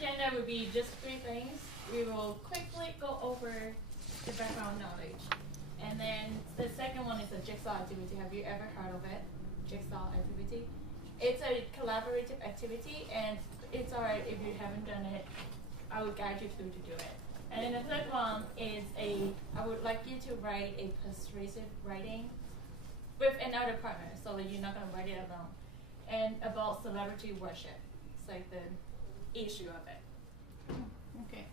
agenda would be just 3 things. We will quickly go over the background knowledge. And then the second one is a jigsaw activity. Have you ever heard of it? Jigsaw activity? It's a collaborative activity, and it's alright if you haven't done it. I will guide you through to do it. And then the third one is I would like you to write a persuasive writing with another partner, so that you're not going to write it alone. And about celebrity worship. It's like the issue of it. Okay.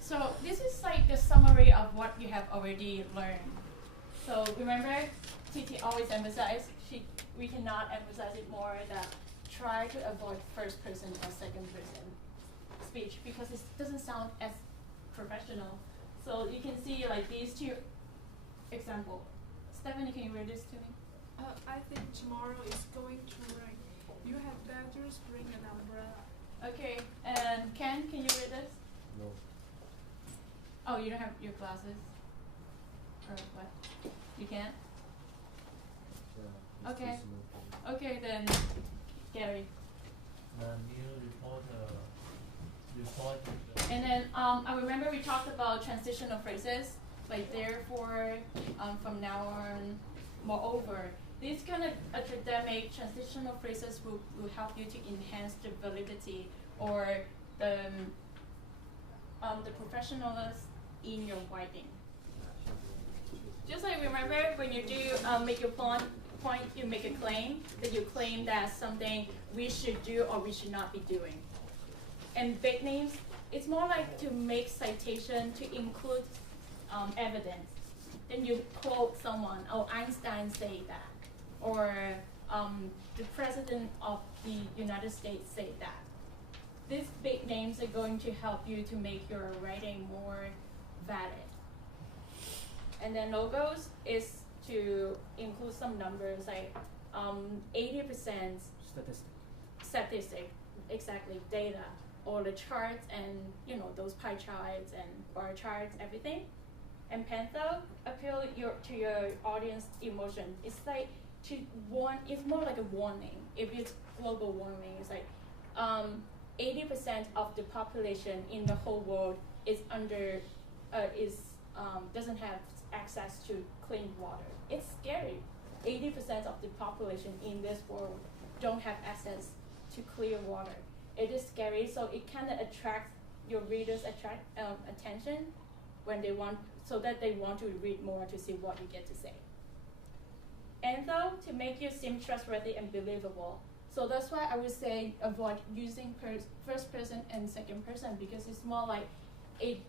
So this is like the summary of what you have already learned. So remember, TT always emphasized, we cannot emphasize it more, that try to avoid first person or second person speech because it doesn't sound as professional. So you can see like these 2 examples. Stephanie, can you read this to me? I think tomorrow is going to rain. You had better bring an umbrella. Okay, and Ken, can you read this? No. Oh, you don't have your glasses? Or what? You can't? Yeah. Okay. Okay, then, Gary. The new report. And then I remember we talked about transitional phrases, like therefore, from now on, moreover. These kind of academic transitional phrases will help you to enhance the validity or the professionalism in your writing. Just like remember when you do make your point, you make a claim, that you claim that something we should do or we should not be doing. And big names, it's more like to make citation to include evidence. Then you quote someone, oh, Einstein said that, or the president of the United States said that. These big names are going to help you to make your writing more valid. And then logos is to include some numbers like 80% statistic, exactly, data, or the charts and those pie charts and bar charts, everything. And pantho appeal to your audience emotion. It's like it's more like a warning. If it's global warming, it's like 80% of the population in the whole world is doesn't have access to clean water. It's scary. 80% of the population in this world don't have access to clear water. It is scary, so it kind of attracts your readers' attention so that they want to read more to see what you get to say. And though to make you seem trustworthy and believable. So that's why I would say avoid using first person and second person, because it's more like a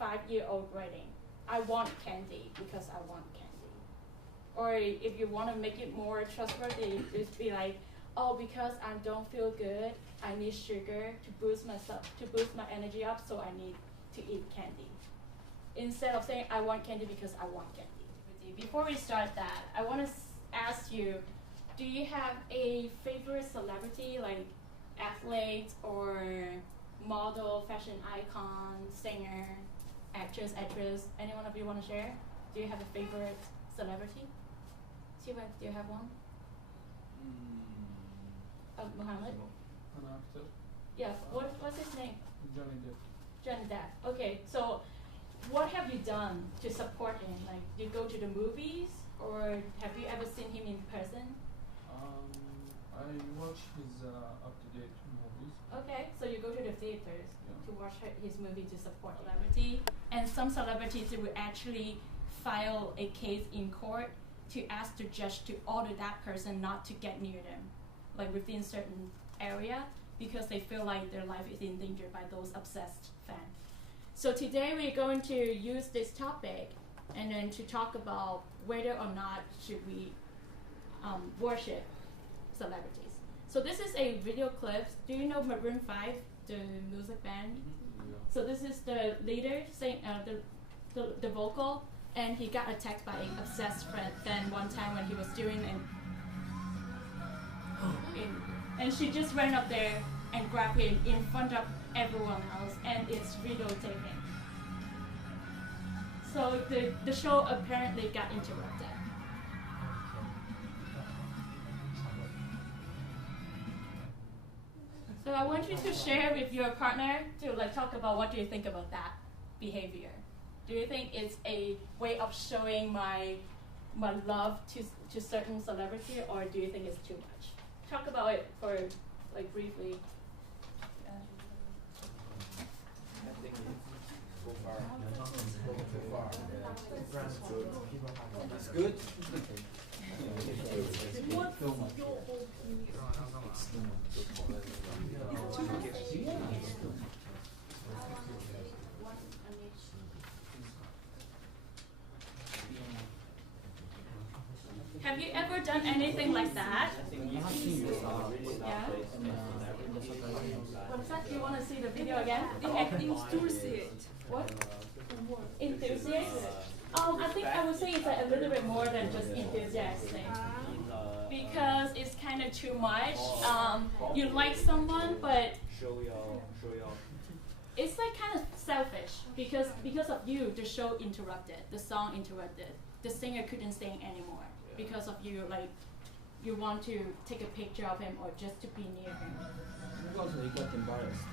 5-year-old writing. I want candy because I want candy. Or if you want to make it more trustworthy, just be like, oh, because I don't feel good, I need sugar to boost my energy up, so I need to eat candy. Instead of saying I want candy because I want candy. Before we start that, I want to ask you, do you have a favorite celebrity, like athlete or model, fashion icon, singer, actress? Any one of you want to share? Do you have a favorite celebrity? Siwan, do you have one? Mohammed? An actor. Yeah, what's his name? Johnny Depp. Johnny Depp. Okay, so what have you done to support him? Like, do you go to the movies, or have you ever seen him in person? I watch his up-to-date movies. Okay, so you go to the theaters Yeah. to watch his movie to support celebrity. And some celebrities will actually file a case in court to ask the judge to order that person not to get near them, like within certain area, because they feel like their life is in danger by those obsessed fans. So today we're going to use this topic and then to talk about whether or not should we worship celebrities. So this is a video clip. Do you know Maroon 5, the music band? Yeah. So this is the leader saying the vocal, and he got attacked by an obsessed friend. Then one time when he was doing and she just ran up there and grabbed him in front of everyone else, and it's videotaping. So the show apparently got interrupted. So I want you to share with your partner to like talk about what do you think about that behavior. Do you think it's a way of showing my love to certain celebrity, or do you think it's too much? Talk about it for like briefly. I think so far. It's good. What's your opinion? Have you ever done anything like that? Yeah? What's that? Do you want to see the video again? Enthusiast. What? Enthusiast? I think I would say it's a little bit more than just enthusiastic. Because it's kind of too much. You like someone, but Show your. it's like kind of selfish because of you, the show interrupted, the song interrupted, the singer couldn't sing anymore because of you. Like you want to take a picture of him or just to be near him. Because we got embarrassed.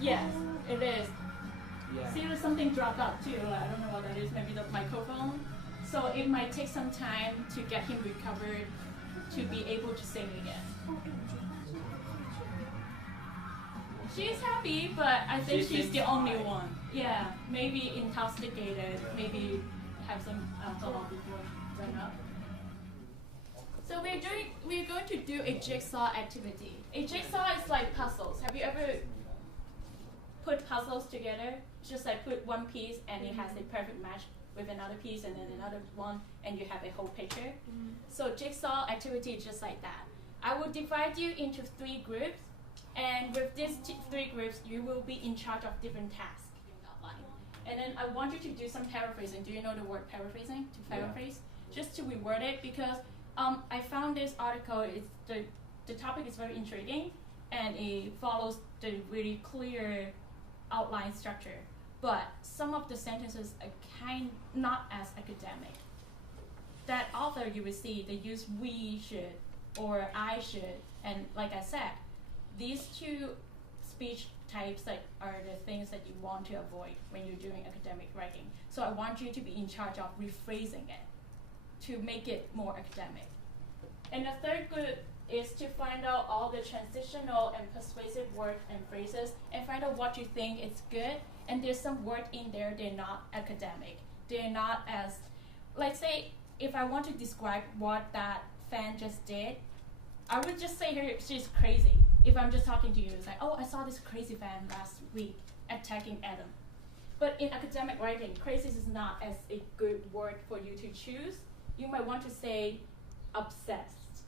Yes, it is. Yeah. See, there's something dropped out too. I don't know what that is. Maybe the microphone. So it might take some time to get him recovered to be able to sing again. She's happy, but I think she's the only one. Yeah, maybe intoxicated, maybe have some alcohol before run up. So we're going to do a jigsaw activity. A jigsaw is like puzzles. Have you ever put puzzles together? Just like put one piece and it has a perfect match with another piece and then another one and you have a whole picture. So jigsaw activity is just like that. I will divide you into 3 groups, and with these 3 groups you will be in charge of different tasks in the outline. And then I want you to do some paraphrasing. Do you know the word paraphrasing? To paraphrase? Just to reword it, because I found this article, the topic is very intriguing and it follows the really clear outline structure. But some of the sentences are not as academic. That author, you will see, they use we should or I should, and like I said, these 2 speech types are the things that you want to avoid when you're doing academic writing. So I want you to be in charge of rephrasing it to make it more academic. And the 3rd group is to find out all the transitional and persuasive words and phrases and find out what you think is good. And there's some words in there, they're not academic. They're not as, let's say, if I want to describe what that fan just did, I would just say her, she's crazy. If I'm just talking to you, it's like, oh, I saw this crazy fan last week attacking Adam. But in academic writing, crazy is not as a good word for you to choose. You might want to say obsessed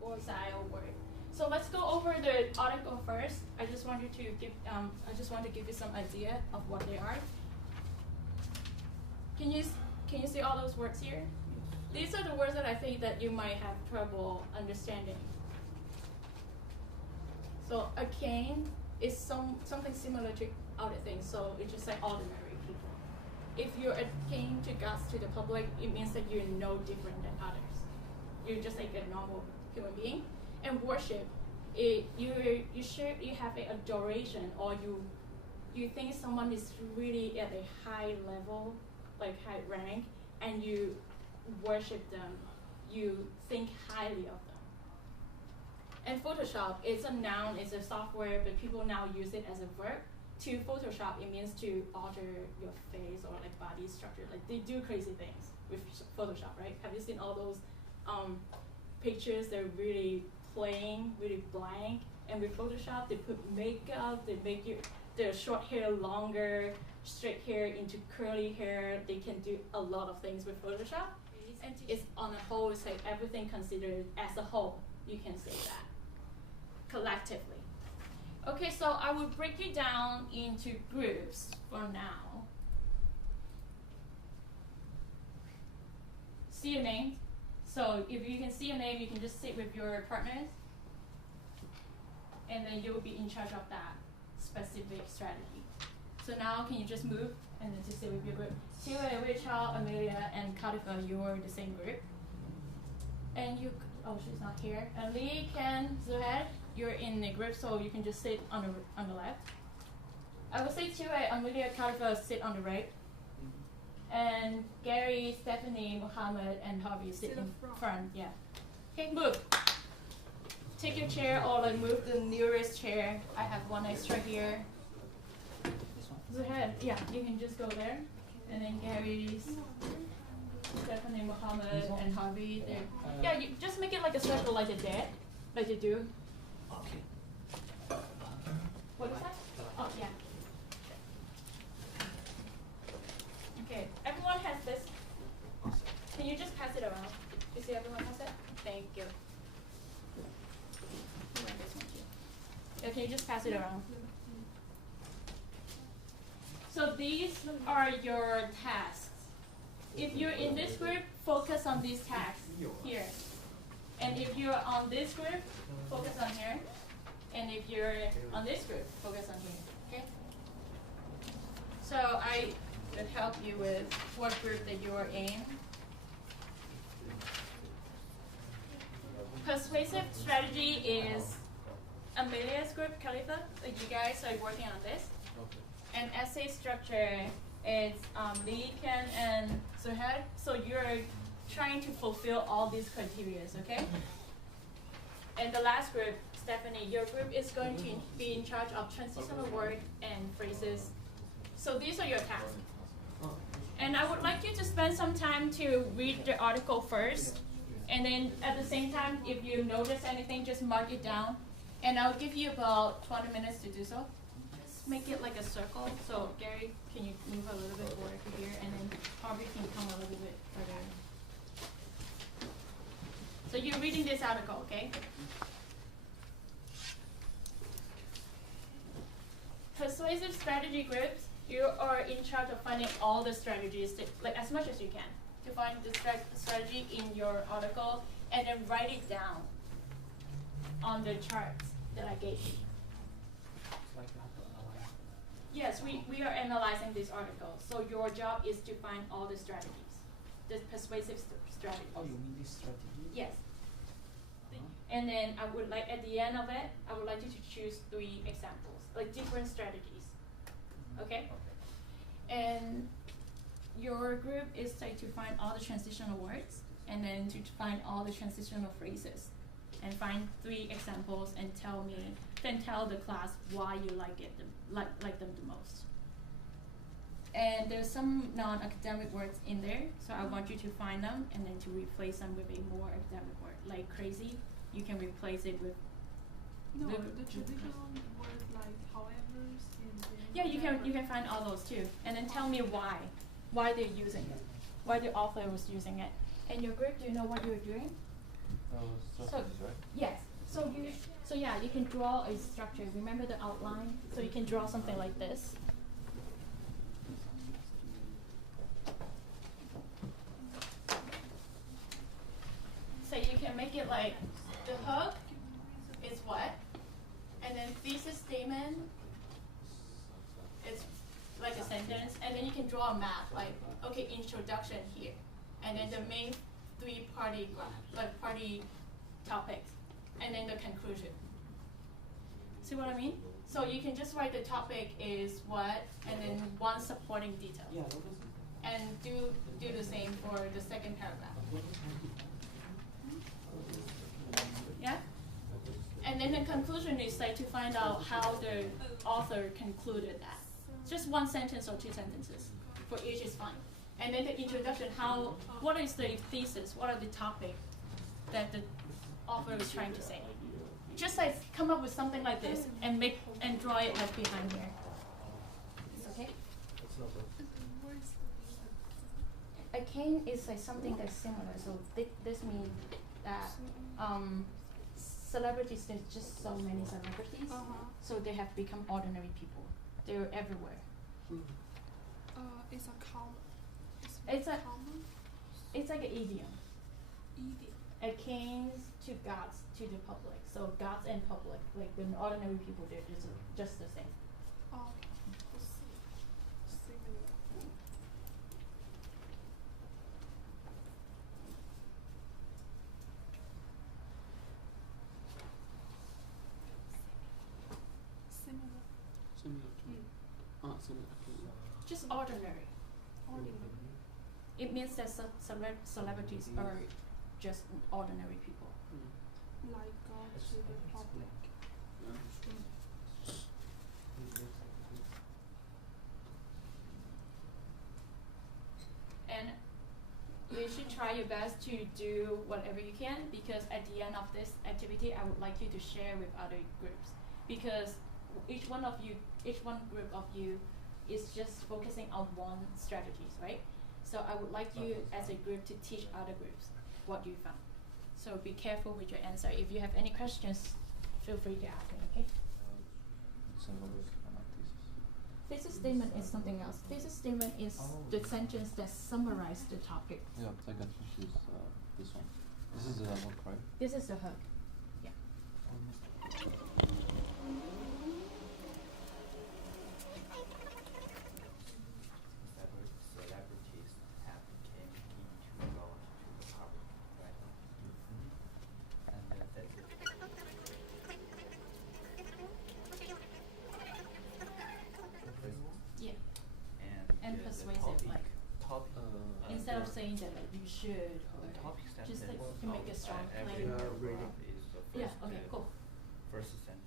or style word. So let's go over the article first. I just want to give you some idea of what they are. Can you see all those words here? These are the words that I think that you might have trouble understanding. So a cane is something similar to other things. So it's just like ordinary people. If you're a cane to God's to the public, it means that you're no different than others. You're just like a normal human being. And worship, you have an adoration, or you think someone is really at a high level, like high rank, and you worship them. You think highly of them. And Photoshop, it's a noun, it's a software, but people now use it as a verb. To Photoshop, it means to alter your face or like body structure. Like they do crazy things with Photoshop, right? Have you seen all those pictures? They're really plain, really blank. And with Photoshop, they put makeup, they make their short hair longer, straight hair into curly hair. They can do a lot of things with Photoshop. And it's on a whole, it's like everything considered as a whole. You can say that collectively. Okay, so I will break it down into groups for now. See your name. So if you can see your name, you can just sit with your partners, and then you will be in charge of that specific strategy. So now can you just move and then just sit with your group. Siwei, Rachel, Amelia, and Kadifa, you're the same group. And you, oh, she's not here. And Lee, Ken, Zuhair, you're in a group, so you can just sit on the left. I would say too, Amelia, Khalifa sit on the right. And Gary, Stephanie, Mohammed, and Harvey sit in front. Yeah. Okay, move. Take your chair or like move the nearest chair. I have one extra here. Go ahead. Yeah, you can just go there. And then Gary's, Stephanie, Mohammed, and Harvey there. Yeah, you just make it like a circle like they did, like they do. Okay. What is that? Oh, yeah. Okay, everyone has this. Can you just pass it around? You see everyone has it? Thank you. You want this one too? Yeah, can you just pass it around? So these are your tasks. If you're in this group, focus on these tasks here. And if you're on this group, focus on here. And if you're on this group, focus on here. Okay? So I would help you with what group that you are in. Persuasive strategy is Amelia's group, Khalifa. So you guys are working on this. And essay structure is Lee, Ken, and Suhail. So you're trying to fulfill all these criteria, okay? And the last group, Stephanie, your group is going to be in charge of transitional word and phrases. So these are your tasks. And I would like you to spend some time to read the article first. And then at the same time, if you notice anything, just mark it down. And I'll give you about 20 minutes to do so. Just make it like a circle. So Gary, can you move a little bit forward to here? And then Harvey can come a little bit further. So you're reading this article, okay? Persuasive strategy groups, you are in charge of finding all the strategies, like as much as you can, to find the strategy in your article and then write it down on the charts that I gave you. Yes, we are analyzing this article. So your job is to find all the strategies, the persuasive strategies. Oh, you mean this strategy? Yes. And then I would like, at the end of it, I would like you to choose 3 examples, like different strategies. Okay? And your group is like to find all the transitional words and then to find all the transitional phrases and find 3 examples and tell the class why you like them the most. And there's some non-academic words in there, so I want you to find them and then to replace them with a more academic word, like crazy. You can replace it with the traditional words like however's and yeah, you can find all those too, and then tell me why they're using it, why the author was using it. And your group, do you know what you're doing? Strategies, right? Yes. So yeah, you can draw a structure. Remember the outline? So you can draw something like this. So you can make it like the hook is what, and then thesis statement is like a sentence, and then you can draw a map like, okay, introduction here, and then the main 3 party topics, and then the conclusion. See what I mean? So you can just write the topic is what, and then 1 supporting detail. Yeah. And do the same for the second paragraph. Yeah? And then the conclusion is like to find out how the author concluded that. Just 1 sentence or 2 sentences for each is fine. And then the introduction, what is the thesis? What are the topics that the author is trying to say? Just like come up with something like this and draw it like behind here. Okay? A cane is like something that's similar. So this means that celebrities, there's just so many celebrities, so they have become ordinary people. They're everywhere. It's a common. It's like an idiom. A canes to gods to the public. So gods and public, like the ordinary people, they're just the same. Similar to. Similar to. Just ordinary. Ordinary. It means that celebrities are just ordinary people. Like to the public. And you should try your best to do whatever you can, because at the end of this activity, I would like you to share with other groups, because each one group of you is just focusing on one strategies, right? So I would like you as a group to teach other groups what you found. So be careful with your answer. If you have any questions, feel free to ask me, okay? Thesis statement is something else. Thesis statement is the sentence that summarizes the topic. Yeah, I got to choose this one. This is the hook, right? This is the hook. Yeah. Celebrities have become into known to the public, right? And that's it. Yeah. And And the persuasive, topic, like, instead of the- saying that like you should, or the topic just like sentence to make a strong of claim. every paragraph is the first, Yeah. Okay. Cool. first sentence.